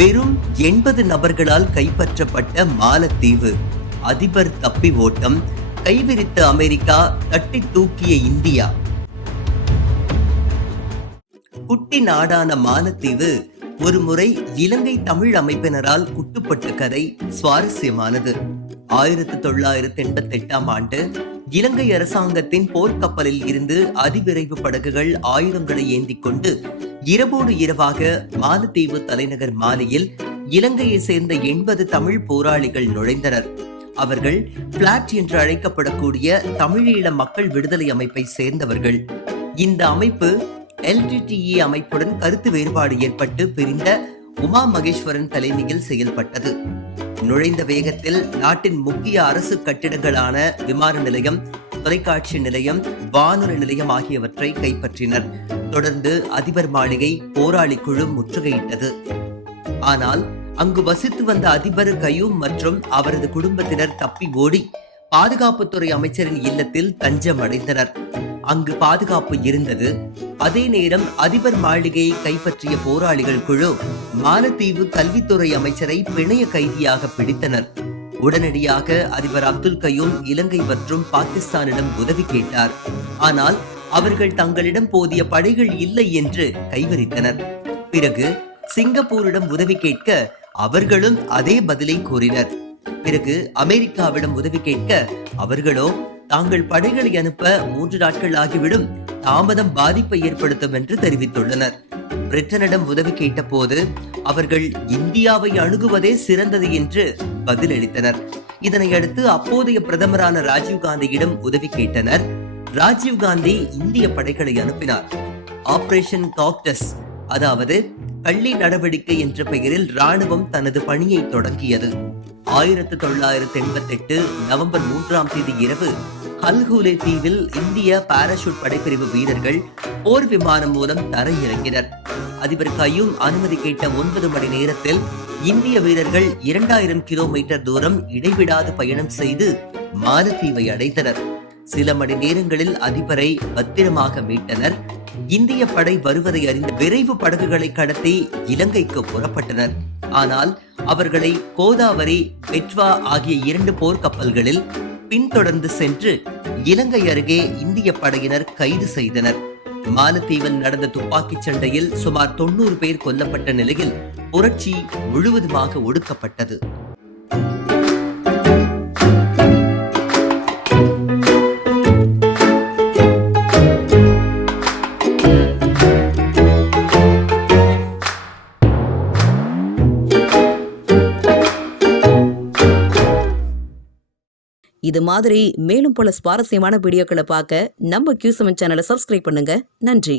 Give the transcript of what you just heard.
வெறும் எண்பது நபர்களால் கைப்பற்றப்பட்ட மாலத்தீவு. அதிபர் தப்பி ஓட்டம் கைவிரித்த அமெரிக்கா தட்டி தூக்கிய இந்தியா. குட்டி நாடான மாலத்தீவு ஒரு முறை இலங்கை தமிழ் அமைப்பினரால் குட்டுப்பட்ட கதை சுவாரஸ்யமானது. ஆயிரத்தி தொள்ளாயிரத்தி எண்பத்தி எட்டாம் ஆண்டு இலங்கை அரசாங்கத்தின் போர்க்கப்பலில் இருந்து அதிவிரைவு படகுகள் ஆயுதங்களை ஏந்தி கொண்டு இரவோடு இரவாக மாலத்தீவு தலைநகர் மாலியில் இலங்கையை சேர்ந்த எண்பது தமிழ் போராளிகள் நுழைந்தனர். அவர்கள் பிளாட் என்று அழைக்கப்படக்கூடிய தமிழீழ மக்கள் விடுதலை அமைப்பை சேர்ந்தவர்கள். இந்த அமைப்பு எல்டிடிஇ அமைப்புடன் கருத்து வேறுபாடு ஏற்பட்டு பிரிந்த உமா மகேஸ்வரன் தலைமையில் செயல்பட்டது. நுழைந்த வேகத்தில் நாட்டின் முக்கிய அரசு கட்டிடங்களான விமான நிலையம் தொலைக்காட்சி நிலையம் வானொலி நிலையம் ஆகியவற்றை கைப்பற்றினர். தொடர்ந்து அதிபர் மாளிகை போராளி குழு முற்றுகையிட்டது. ஆனால் அங்கு வசித்து வந்த அதிபர் கயூம் மற்றும் அவரது குடும்பத்தினர் தப்பி ஓடி பாதுகாப்புத்துறை அமைச்சரின் இல்லத்தில் தஞ்சம் அடைந்தனர் அங்கு பாதுகாப்பு இருந்தது. அதே நேரம் அதிபர் மாளிகையை கைப்பற்றிய போராளிகள் குழு மாலத்தீவு கல்வித்துறை அமைச்சரை பிணைய கைதியாக பிடித்தனர். உடனடியாக அதிபர் அப்துல் கயூம் இலங்கை மற்றும் பாகிஸ்தானிடம் உதவி கேட்டார். ஆனால் அவர்கள் தங்களிடம் போதிய படைகள் இல்லை என்று கைவரித்தனர். பிறகு சிங்கப்பூரிடம் உதவி கேட்க அவர்களும் அதே பதிலை கூறினர். பிறகு அமெரிக்காவிடம் உதவி கேட்க அவர்களோ தாங்கள் படைகளை அனுப்ப மூன்று நாட்கள் ஆகிவிடும் தாமதம் பாதிப்பை ஏற்படுத்தும் என்று தெரிவித்துள்ளனர். பிரிட்டனிடம் உதவி கேட்டபோது அவர்கள் இந்தியாவை அணுகுவதே சிறந்தது என்று பதிலளித்தனர். இதனையடுத்து அப்போதைய பிரதமரான ராஜீவ்காந்தியிடம் உதவி கேட்டனர். ராஜீவ்காந்தி இந்திய படைகளை அனுப்பினார். ஆபரேஷன் காக்டஸ் அதாவது கள்ளி நடவடிக்கை என்ற பெயரில் ராணுவம் தனது பணியை தொடங்கியது. ஆயிரத்தி தொள்ளாயிரத்தி எண்பத்தி எட்டு நவம்பர் மூன்றாம் தேதி இரவு ஹல்ஹூலே தீவில் இந்திய பாராசூட் படைப்பிரிவு வீரர்கள் போர் விமானம் மூலம் தரையிறங்கினர். அதிபர் கயூம் அனுமதி கேட்ட ஒன்பது மணி நேரத்தில் இந்திய வீரர்கள் இரண்டாயிரம் கிலோமீட்டர் தூரம் இடைவிடாது பயணம் செய்து மாலத்தீவை அடைந்தனர் சில மணி நேரங்களில் அதிபரை பத்திரமாக மீட்டனர். இந்திய படை வருவதை அறிந்த விரைவு படகுகளை கடத்தி இலங்கைக்கு புறப்பட்டனர். ஆனால் அவர்களை கோதாவரி பெட்வா ஆகிய இரண்டு போர்க்கப்பல்களில் பின்தொடர்ந்து சென்று இலங்கை அருகே இந்திய படையினர் கைது செய்தனர். மாலத்தீவில் நடந்த துப்பாக்கிச் சண்டையில் சுமார் தொண்ணூறு பேர் கொல்லப்பட்ட நிலையில் புரட்சி முழுவதுமாக ஒடுக்கப்பட்டது. இது மாதிரி மேலும் பல சுவாரஸ்யமான வீடியோக்களை பார்க்க நம்ம கியூ செவன் சேனலை சப்ஸ்கிரைப் பண்ணுங்க. நன்றி.